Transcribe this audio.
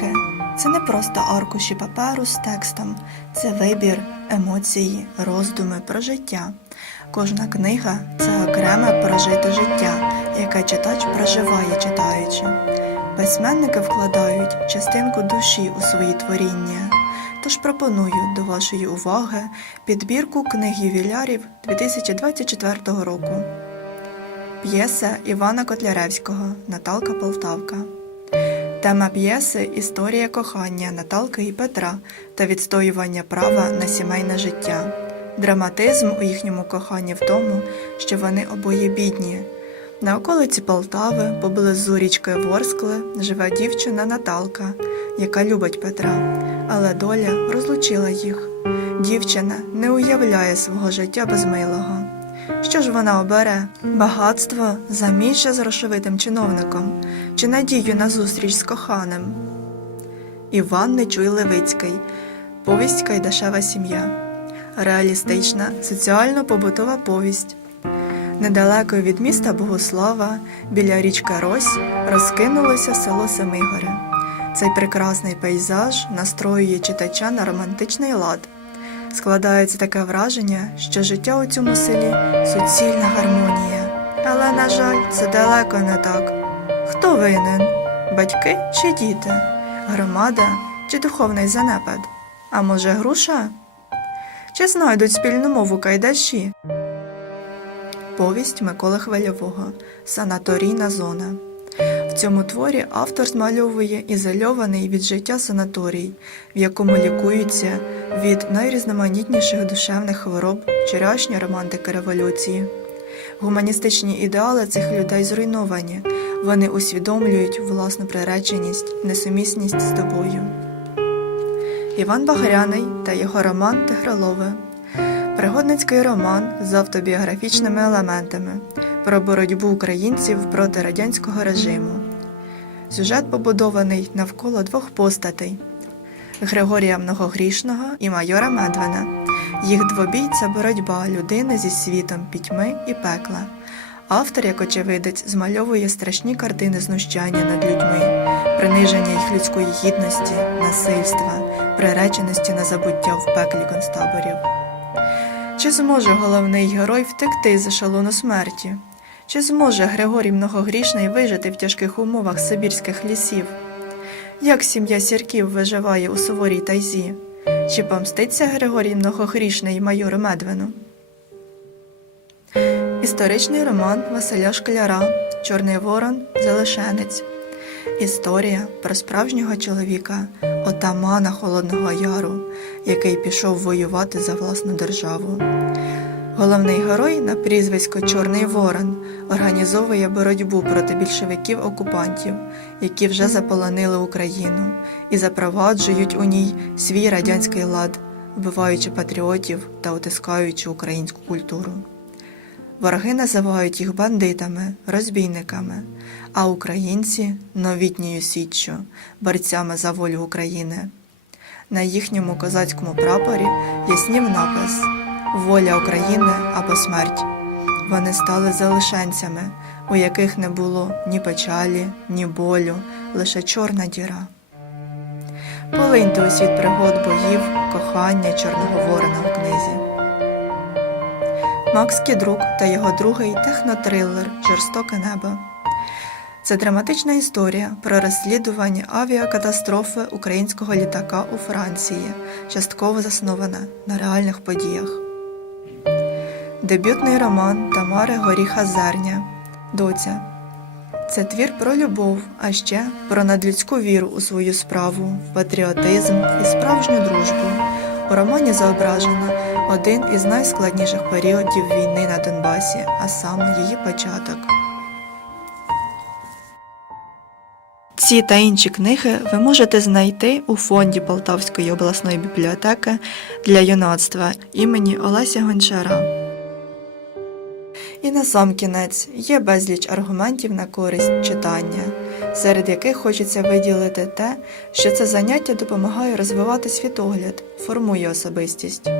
книги це не просто аркуші паперу з текстом, це вибір, емоції, роздуми про життя. Кожна книга це окреме прожите життя, яке читач проживає читаючи. Письменники вкладають частинку душі у свої творіння. Тож пропоную до вашої уваги підбірку книг ювілярів 2024 року. П'єса Івана Котляревського Наталка Полтавка. Тема п'єси Історія кохання Наталки і Петра та відстоювання права на сімейне життя. Драматизм у їхньому коханні в тому, що вони обоє бідні. На околиці Полтави, поблизу річки Ворскли, живе дівчина Наталка, яка любить Петра, але доля розлучила їх. Дівчина не уявляє свого життя без милого. Що ж вона обере? Багатство, заміжжя з грошовитим чиновником чи надію на зустріч з коханим? Іван Нечуй Левицький. Повість Кайдашева сім'я. Реалістична, соціально-побутова повість. Недалеко від міста Богослава, біля річки Рось, розкинулося село Семигори. Цей прекрасний пейзаж настроює читача на романтичний лад. Складається таке враження, що життя у цьому селі суцільна гармонія. Але, на жаль, це далеко не так. Хто винен? Батьки чи діти? Громада чи духовний занепад? А може, груша? Чи знайдуть спільну мову кайдаші? Повість Миколи Хвильового Санаторійна зона. Цьому творі автор змальовує ізольований від життя санаторій, в якому лікуються від найрізноманітніших душевних хвороб вчорашні романтики революції. Гуманістичні ідеали цих людей зруйновані, вони усвідомлюють власну приреченість, несумісність з тобою. Іван Багряний та його роман Тигролове. Пригодницький роман з автобіографічними елементами про боротьбу українців проти радянського режиму. Сюжет побудований навколо двох постатей Григорія Многогрішного і майора Медвена. Їх двобій це боротьба людини зі світом пітьми і пекла. Автор, як очевидець, змальовує страшні картини знущання над людьми, приниження їх людської гідності, насильства, приреченості на забуття в пеклі концтаборів. Чи зможе головний герой втекти з ешелону смерті? Чи зможе Григорій Многогрішний вижити в тяжких умовах сибірських лісів? Як сім'я сірків виживає у суворій тайзі? Чи помститься Григорій Многогрішний майору Медвену? Історичний роман Василя Шкляра Чорний Ворон Залишенець. Історія про справжнього чоловіка, отамана Холодного Яру, який пішов воювати за власну державу. Головний герой на прізвисько Чорний Ворон організовує боротьбу проти більшовиків-окупантів, які вже заполонили Україну і запроваджують у ній свій радянський лад, вбиваючи патріотів та утискаючи українську культуру. Вороги називають їх бандитами, розбійниками, а українці новітньою січчю, борцями за волю України. На їхньому козацькому прапорі яснів напис Воля України або смерть. Вони стали залишенцями, у яких не було ні печалі, ні болю, лише чорна діра. Полиньте у світ пригод боїв, кохання Чорного Ворона у книзі. Макс Кідрук та його другий технотрилер Жорстоке небо. Це драматична історія про розслідування авіакатастрофи українського літака у Франції, частково заснована на реальних подіях. Дебютний роман Тамари Горіха Зерня Доця. Це твір про любов, а ще про надлюдську віру у свою справу, патріотизм і справжню дружбу. У романі зображено один із найскладніших періодів війни на Донбасі, а саме її початок. Ці та інші книги ви можете знайти у фонді Полтавської обласної бібліотеки для юнацтва імені Олеся Гончара. І на сам кінець є безліч аргументів на користь читання, серед яких хочеться виділити те, що це заняття допомагає розвивати світогляд, формує особистість.